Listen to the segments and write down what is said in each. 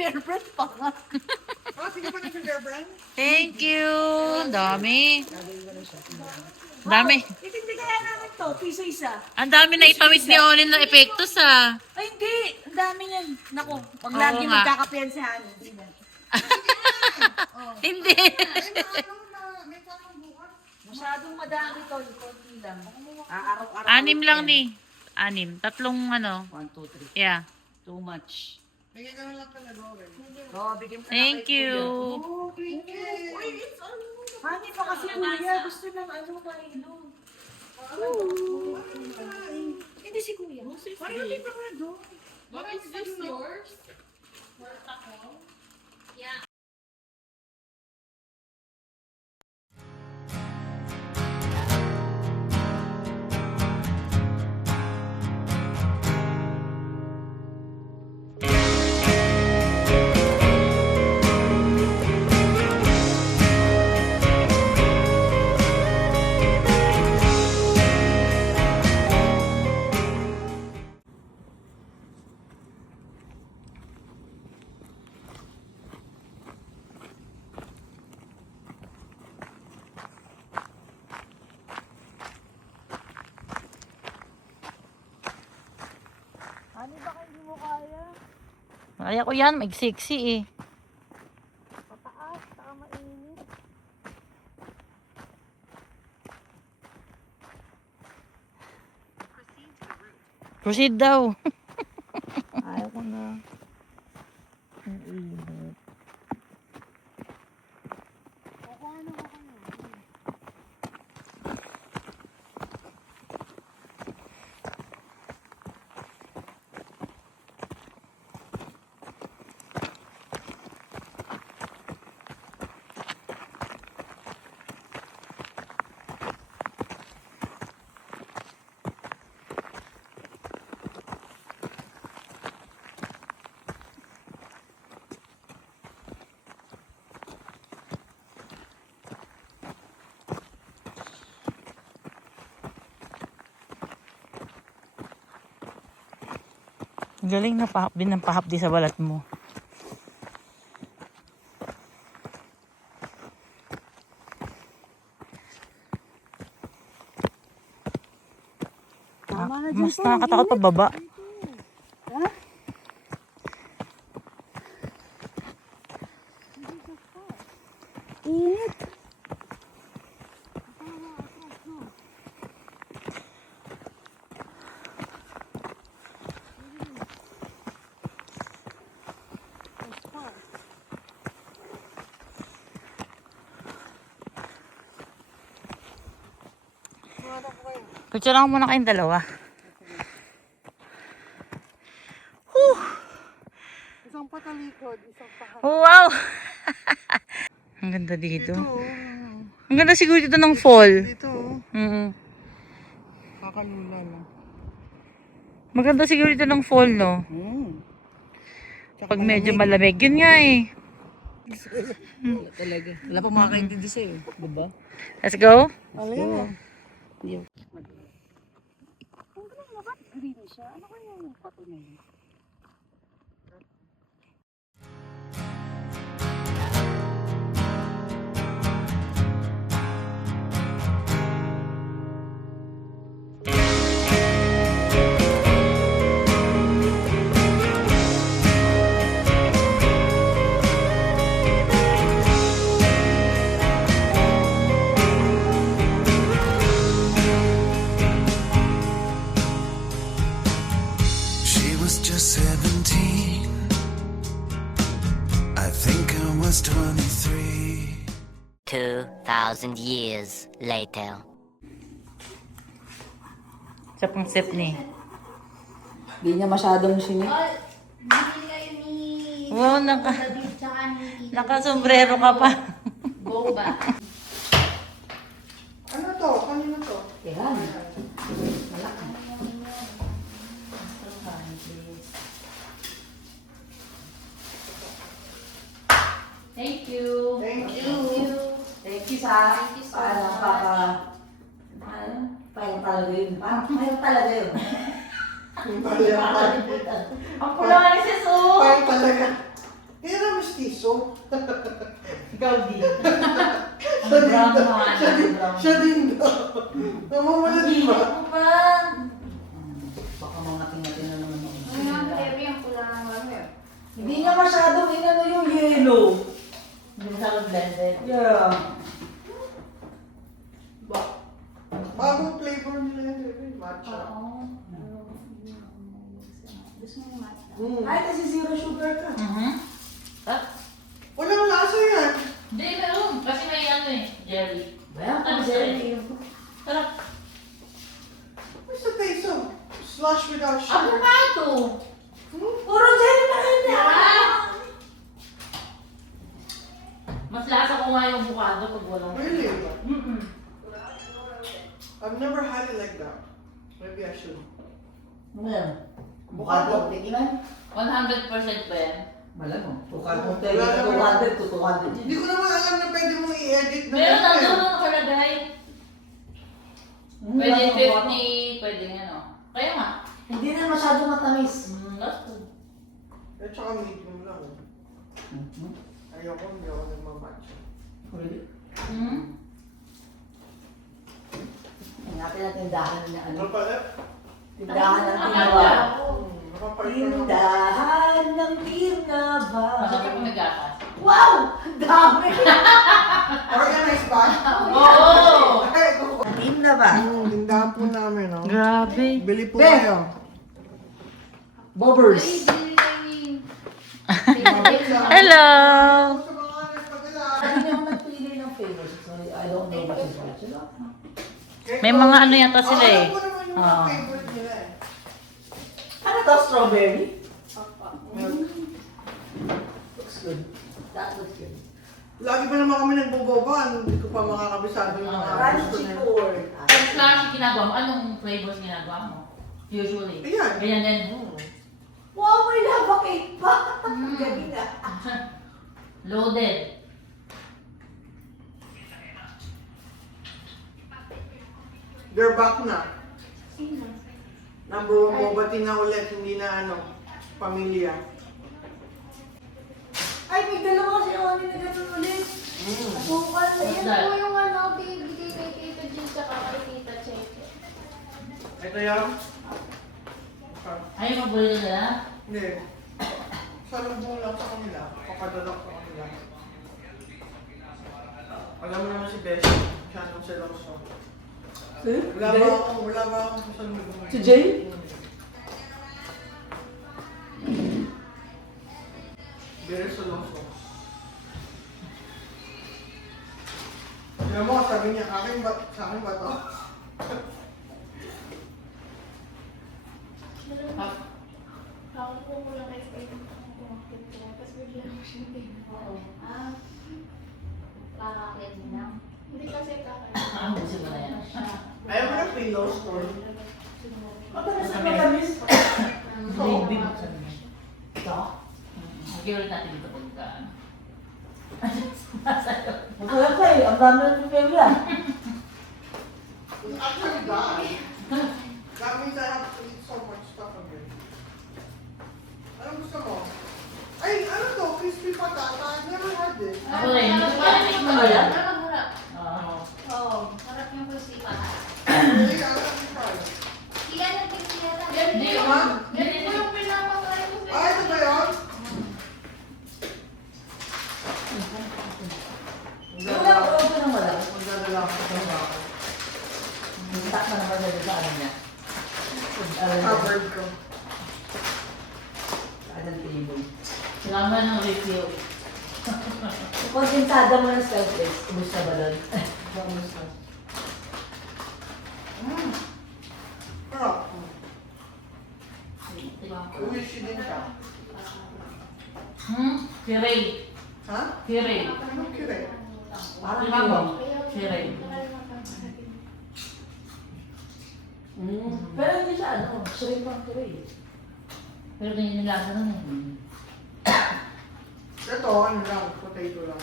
Nag-girlfriend pa nga. Sige pa nag-girlfriend? Thank you. Dami. Dami. Itindi kaya namin to, piso isa. Ang dami na itamit ni Olin na epektos ah. Ay, hindi. Ang dami yan. Naku, pag Oo lagi nga. magkakapiyan si Hani. Hindi na. Hindi. Masyadong madami to. Konti lang. Araw-araw. 6 lang ni. 6. 3 ano. 1, 2, 3. Yeah. Too much. Bigyan ka na lang pala, Goren. Oo, bigyan ka na Thank kay you. Kuya. Hani pa kasi Kuya. Gusto ng ano kailo. Hindi si Kuya. Parang hindi pa nga doon. What is this yours? Yeah. Hani baka hindi mo kaya. Kaya ko yan. Mag-sexy eh. Pataas, saka mainit. Proceed daw. Ayaw ko na. Ang init. Galing na din ng pahapdi sa balat mo. Mas nakakatakot pa baba. Init. Picture lang muna kayong dalawa. Isang patalikod, isang pahat. Wow! Ang ganda dito. Dito, Ang ganda siguro dito ng fall. dito. Kakalula lang. Maganda siguro dito ng fall, no? Pag medyo malamig. Yun nga eh. Wala talaga. Wala pa makakaintindi sa'yo. Diba? Let's go. Alin Green siya. Ano kaya yung pato na yun? She was just 17. I think I was 23. 2,000 years later. Sa pang sip ni. Hindi niya masyadong sinip. Wow, naka-sombrero ka pa. Boba. Ano to? Kanino to? Yan. Thank you. Thank you. Thank you sa paalam parang talaga yun. Parang talaga yun. Yung pala. Ang pula ni sis, oh! Parang talaga. gusto. Ikaw din. Siya din brown daw. naman, Siya din- brown. Siya din daw. Namamala di ba? Ako pa. Baka mga tingnan na naman ako. Ano yung baby, ang pula ng lamig. Hindi nga masyadong inano yung yellow. Hindi masyadong blended. Yeah. Bagong flavor nila yun, baby. Matcha. Gusto mo yung matcha? Ay, kasi zero sugar ka. Walang lasa yan. Hindi, meron. Kasi may ano eh. Jelly. Bayan Ano ko jelly? zero. Sarap. What's the taste of slush without Ako sugar? nga ito. Puro jelly na rin na. Mas lasa ko nga yung avocado pag walang. Really? Mm-mm. I've never had it like that. Maybe I should. Ano yan? Bukado. Tingnan. 100% ba yan? Malamang. Bukado. Wala 200 to 200. Hindi ko naman alam na pwede mong i-edit na Meron ganyan. ang doon nakalagay. Pwede 50, pwede ano. Kaya nga. Hindi na masyado matamis. That's good. At saka medium lang. Ayoko, hindi ako nagmamatcha. Really? Hmm? Hanapin natin tindahan na ano. Ano pala? Tindahan ng Ano? tinawa. Nakapartner ako. Tindahan ng tinawa. Masarap yung may gatas. Wow! Dami! Organized ba? Oo! Ay, go. Tinda ba? Tindahan po namin, no? Grabe. Bili po Be. kayo. Bobbers. Hello! Sa mga nagpadala. Hindi ako nagpili ng favors. So I don't know what is which. May mga ano yata sila eh. Alam ko naman yung mga favorite nila eh. Ano to? Strawberry? Milk. Looks good. That looks good. Lagi pa naman kami nagboboba. Hindi ko pa makakabisado yung mga gusto Crunchy nila. corn. Pag slushy ginagawa mo, anong flavors ginagawa mo? Usually. Ayan. Ganyan din. Wow, may lava cake pa! Gabi na. Loaded. They're back na. Sino? Number one bobati na ulit. Hindi na ano, pamilya. Ay, may dalawa kasi Oni na ganun ulit. Asukal na Yan yan. po yung ano, bibigay kay Tita Jill tsaka kay Tita Cheche. Ito yan. Ayaw mabulit nila? Hindi. Salubong lang sa kanila. Papadalak sa kanila. Alam mo naman si Beshi. Siya nung seloso. Wala ba akong sasalubong. Si Jay? Very seloso. Alam mo, sabi niya, sa akin ba to? Ako ko lang kay Steve. Kumakit ko. Tapos bigla ko siyang tingnan. Oo. Ah. Kakakit mo na. Hindi kasi kakain. Ah, gusto mo na yan. Ayaw mo na pillow store. Matamis na matamis. Baby, buksan mo. Ito? Mag-iulit natin dito pagka ano. Masarap ka eh. Ang dami ng pipemya. It's actually bad. That means I have to eat so much stuff again. Anong gusto mo? Ay, ano to? Crispy patata? I've never had this. Ako rin. Parang mo ba yan? Harap. Oo. Oo. Harap yung crispy pata. Really, I haven't tried. Sila nagpipila na. Hindi. Naman? Ganito po yung pinapakain ko sa Ah, ito ba yun? Wala ko ito ng malaki. Magdadala ako sa baka. Tak na naman siya sa ano niya. Covered ko. Sa anong table. Kailangan ng review. Konsensada mo ng self-base. Ubus na ba doon? Kamusta? Sarap. Uwishi din siya. Siray. Ha? Siray. Ano kire? Parang Diba mo? yun. Siray. Pero hindi siya ano. Shrimp ang puree. Pero ganyan nila ako nun eh. Ito, ano lang, potato lang.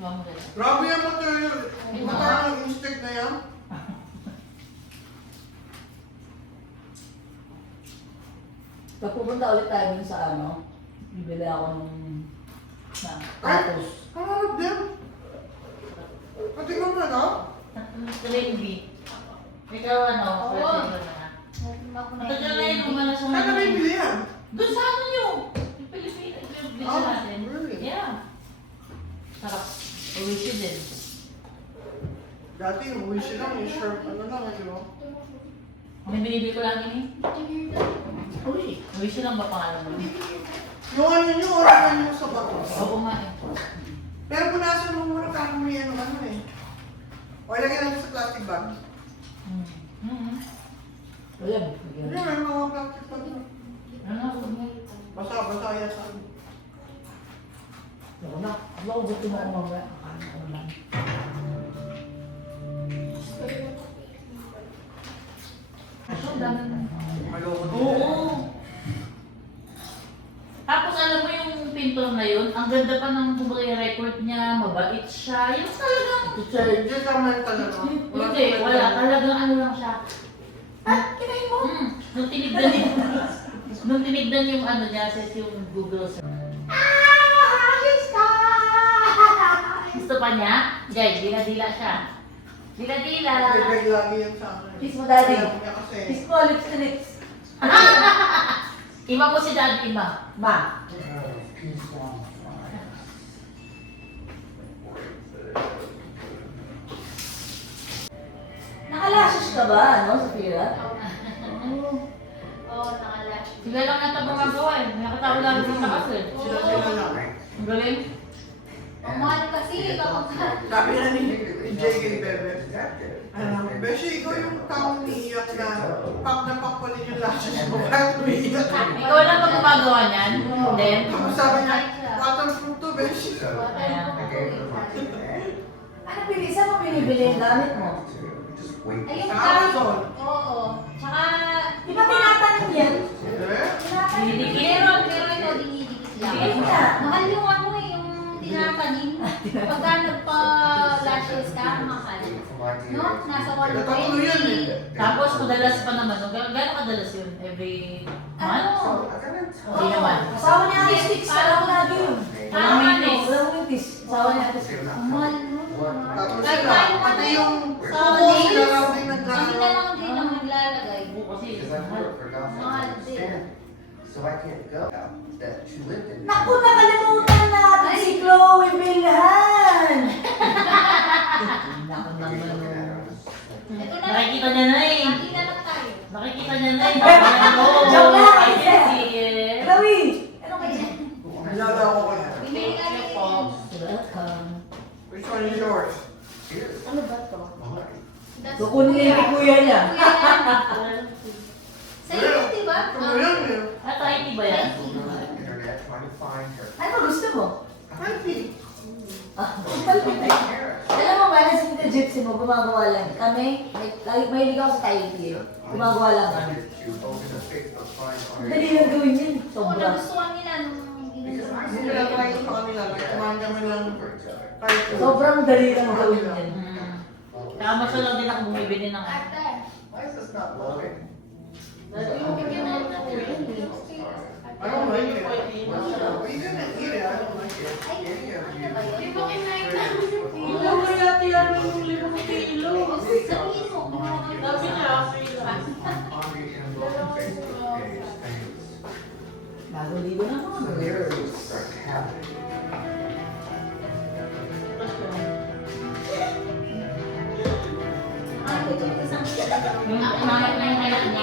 Huwag mo rin. Grabe yung material. Magkano ang instinct na yan? Pag pupunta ulit tayo dun sa ano, bibili ako ng tapos. Hangarap din. Pati ko na, no? Gravy. Ikaw ano? Oo. Matagal na yun umala sa Saan ka bibili yan? Doon sa ano nyo? Yung Pilipinas. Yung bilsa Oh, natin. really? Yeah. Sarap. Uwishi din. Dati yung wish lang, yung sharp, ano lang, di ba? May binibili ko lang ini. Uy. Uwishi lang ba pangalan mo? Yung ano nyo, oras nyo sa bato. Oo nga eh. Pero punasan mo muna kung may ano eh. O ilagay lang sa plastic bag. Ayan. Hindi, may mga plastic bag na. Ano? Basa yan sa ano. Ako na. Ako gusto mo ako mamaya. Kakain ako lang. Maloko din. Oo. Tapos alam mo yung pintor na yun, ang ganda pa ng kumbaga record niya, mabait siya. Yung talagang, Hindi ka man talaga. hindi, wala. Talagang ano lang siya. Kinain mo? Nung tinignan yung ano niya, says yung Google search. Gusto pa niya? Guys, dila-dila siya. Dila-dila. Bibig lagi yan sa akin. Kiss mo, daddy. Alam niya kasi. Kiss mo, lips to lips. Ima mo si Dad, Ima. Ma. Nakalashes ka ba, no, sa Fira? Oo, nakalash. Sila lang nata gumagawa eh. Nakatawa lang sa taas eh. Sila lang. Ang galing. Ang mahal kasi kapag Sabi na ni JK Bebe. Beshi, ikaw yung taong umiiyak na pak na pak pa rin yung lashes mo. Bakit umiiyak? Ikaw lang ba gumagawa niyan? Then, Tapos sabi niya, waterproof to, Beshi. Ano, saan mo binibili yung gamit mo? ayun Sa ka. Amazon. Oo. Tsaka, Di ba tinatanong yan? Eh? dinidikit. pero ito dinidikit lang. Dikit nga. Mahal yung ano eh, yung tinatanim. Pagka nagpa-lashes ka, mahal. No? Nasa Tatlo yan eh. 120. Tapos madalas pa naman. Gano'ng kadalas yun? Every month? Ano? Hindi naman. Asawa niya ang sticks, parang lagi yun. Walang maintenance. Walang wintis. Asawa niya ang sticks. Ang mahal nun. Tapos Kahit sila, tayo pati ano, yung sa kuko sila nails, lang din kami na naglalaro. lang din ang naglalagay. Kasi, Mahal din. So I can't go out that she lived in. Naku, nakalimutan natin si Chloe Milhan! Naku naman. Ito na lang. nakikita niya na eh. Lagi na lang tayo. Nakikita niya na eh. Joke lang, Ay, isa. si, Chloe! Ano kaya? Nilala ko kaya. Bibili ka rin. Welcome. Which one is yours? Ano ba ito? That's Kukunin niya yung kuya niya. Kuya yan. Sa iyo, di ba? Ano yan eh? At IT ba yan? Internet trying to find her. Ano ba gusto mo? Happy. Ah, palpit eh. Alam mo ba, nasa yung gypsy mo, gumagawa lang. Kami, may ligaw sa tayo eh. Gumagawa lang kami. To open a Facebook find on Dali lang gawin yun. Oo, Sobra. nagustuhan nila nung ginagawa. Hindi lang tayo sa kanila. Kumain kami lang kahit Sobrang dali lang gawin yun. Saka masyadong din ako bumibili ng ano. Ate, Why is this not loading? bigyan na lang ako yun. I don't like it. Well, you didn't eat it. I don't like it. Ay, ano ba yun? Di ba kinain namin yung pilo? Wala mo yata yan yung 5 kilo. Sabihin mo, Sabi niya, On the inbox Facebook page, things Bago ligo na mo. literally start happening. Ah, ito. isang Yung umangat na yung anak niya.